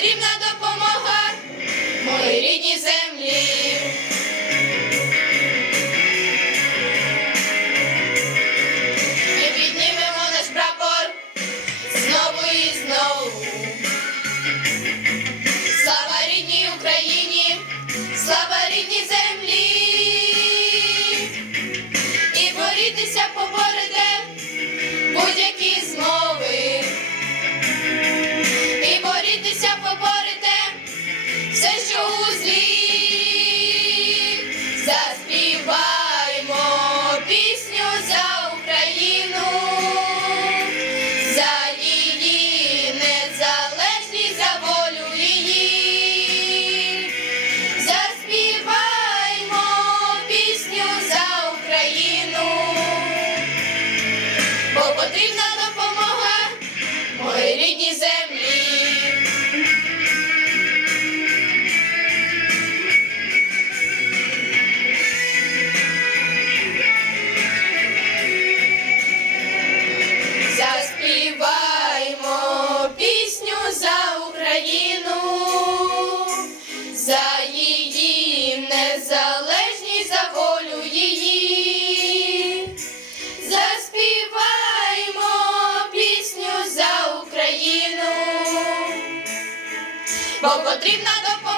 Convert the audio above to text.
потрібна допомога моїй рідній землі. Ми піднімемо наш прапор знову і знову. Потрібна бо потрібна допомога.